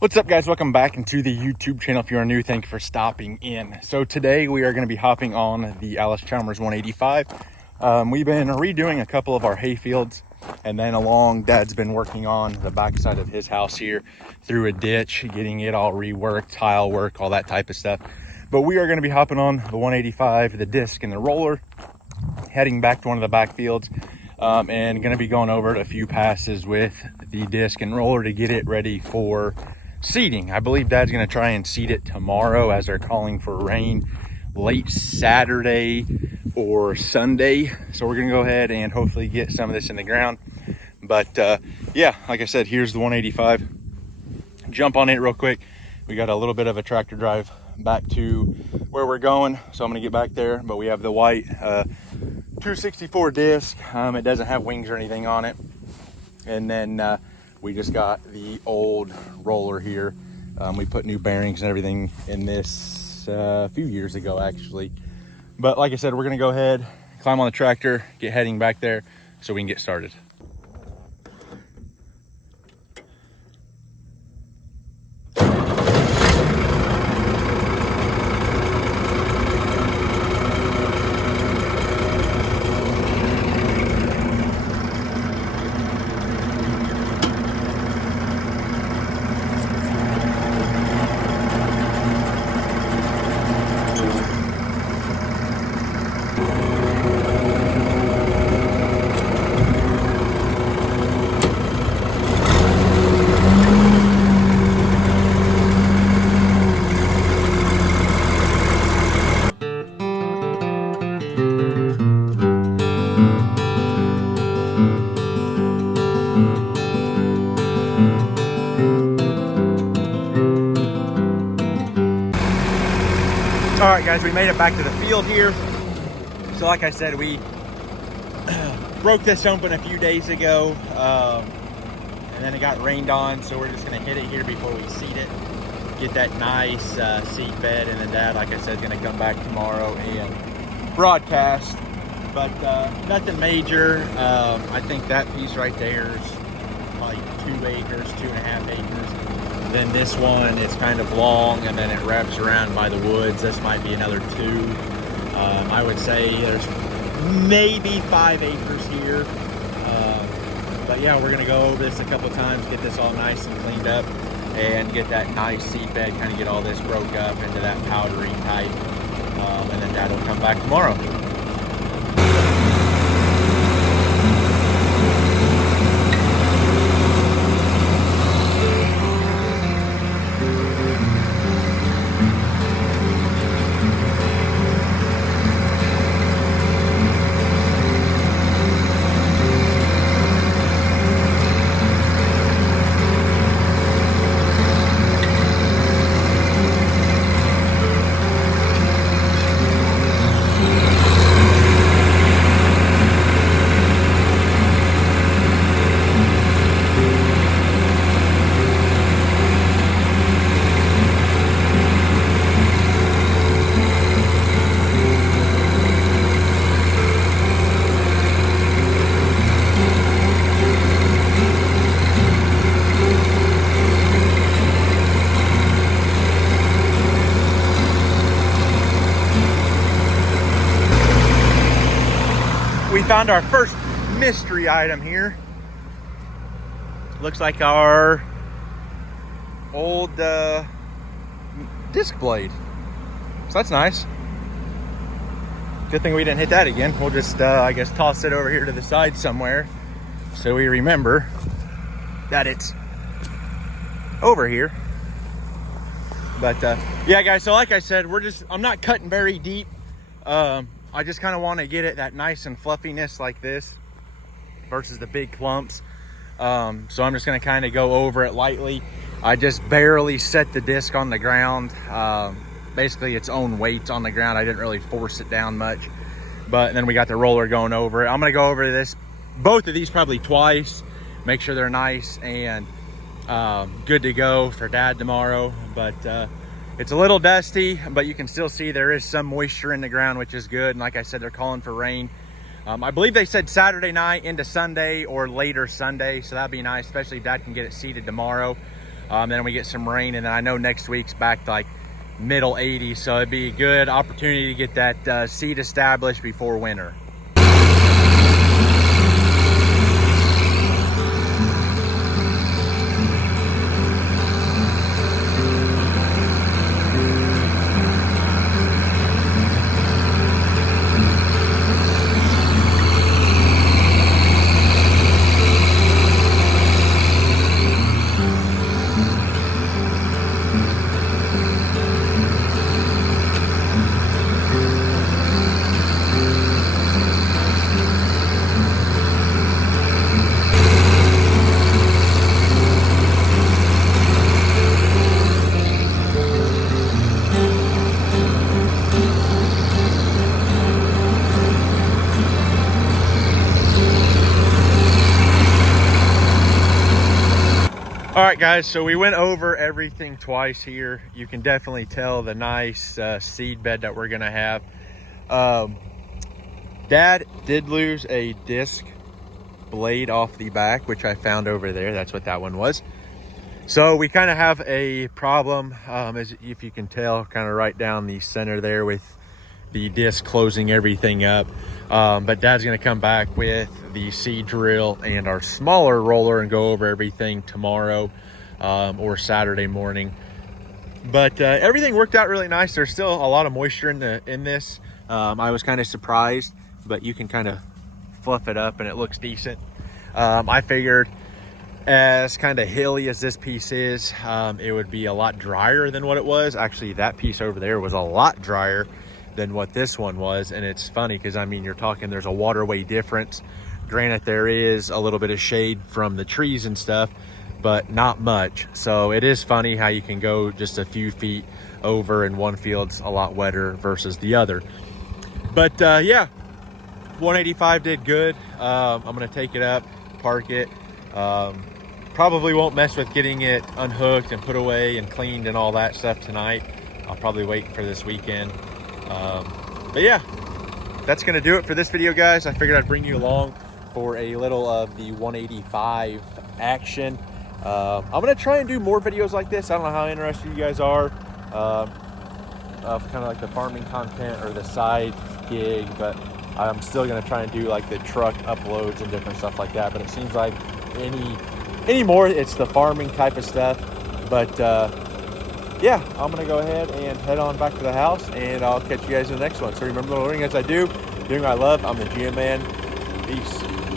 What's up, guys? Welcome back into the YouTube channel. If you are new, thank you for stopping in. So today we are going to be hopping on the Allis Chalmers 185. We've been redoing a couple of our hay fields, and then along Dad's been working on the backside of his house here through a ditch, getting it all reworked, tile work, all that type of stuff. But we are going to be hopping on the 185, the disc and the roller, heading back to one of the back fields, and going to be going over a few passes with the disc and roller to get it ready for seeding. I believe Dad's going to try and seed it tomorrow, as they're calling for rain late Saturday or Sunday. So we're going to go ahead and hopefully get some of this in the ground. But yeah, like I said, here's the 185. Jump on it real quick. We got a little bit of a tractor drive back to where we're going, so I'm going to get back there. But we have the white 264 disc. It doesn't have wings or anything on it. And then we just got the old roller here. We put new bearings and everything in this a few years ago, actually. But like I said, we're gonna go ahead, climb on the tractor, get heading back there so we can get started. All right, guys, we made it back to the field here. So like I said, we broke this open a few days ago, and then it got rained on, so we're just gonna hit it here before we seed it, get that nice seed bed, and then Dad, like I said, is gonna come back tomorrow and broadcast. But nothing major. I think that piece right there is like 2 acres, 2.5 acres. Then this one is kind of long, and then it wraps around by the woods. This might be another 2. I would say there's maybe 5 acres here. But yeah, we're gonna go over this a couple times, get this all nice and cleaned up, and get that nice seed bed, kind of get all this broke up into that powdery type. And then Dad will come back tomorrow. We found our first mystery item here. Looks like our old disc blade. So that's nice. Good thing we didn't hit that again. We'll just, I guess, toss it over here to the side somewhere so we remember that it's over here. But yeah, guys, so like I said, I'm not cutting very deep. I just kind of want to get it that nice and fluffiness like this versus the big clumps. So I'm just going to kind of go over it lightly. I just barely set the disc on the ground. Basically its own weight on the ground. I didn't really force it down much. But then we got the roller going over it. I'm going to go over both of these probably twice. Make sure they're nice and good to go for Dad tomorrow. But it's a little dusty, but you can still see there is some moisture in the ground, which is good. And like I said, they're calling for rain. I believe they said Saturday night into Sunday or later Sunday, so that'd be nice, especially if Dad can get it seeded tomorrow. Then we get some rain, and then I know next week's back to like middle 80s, so it'd be a good opportunity to get that seat established before winter. All right, guys, so we went over everything twice here. You can definitely tell the nice seed bed that we're gonna have. Dad did lose a disc blade off the back, which I found over there. That's what that one was. So we kind of have a problem, as if you can tell, kind of right down the center there with the disc closing everything up. But Dad's gonna come back with the seed drill and our smaller roller and go over everything tomorrow or Saturday morning. But everything worked out really nice. There's still a lot of moisture in this. I was kind of surprised, but you can kind of fluff it up and it looks decent. I figured as kind of hilly as this piece is, it would be a lot drier than what it was. Actually, that piece over there was a lot drier than what this one was. And it's funny because, I mean, you're talking, there's a waterway difference. Granted, there is a little bit of shade from the trees and stuff, but not much. So it is funny how you can go just a few feet over and one field's a lot wetter versus the other. But yeah, 185 did good. I'm gonna take it up, park it. Probably won't mess with getting it unhooked and put away and cleaned and all that stuff tonight. I'll probably wait for this weekend. But yeah, that's gonna do it for this video, guys. I figured I'd bring you along for a little of the 185 action. I'm gonna try and do more videos like this. I don't know how interested you guys are of kind of like the farming content or the side gig, but I'm still gonna try and do like the truck uploads and different stuff like that. But it seems like anymore it's the farming type of stuff. But yeah, I'm gonna go ahead and head on back to the house, and I'll catch you guys in the next one. So remember, learning as I do, doing what I love. I'm the GM Man. Peace.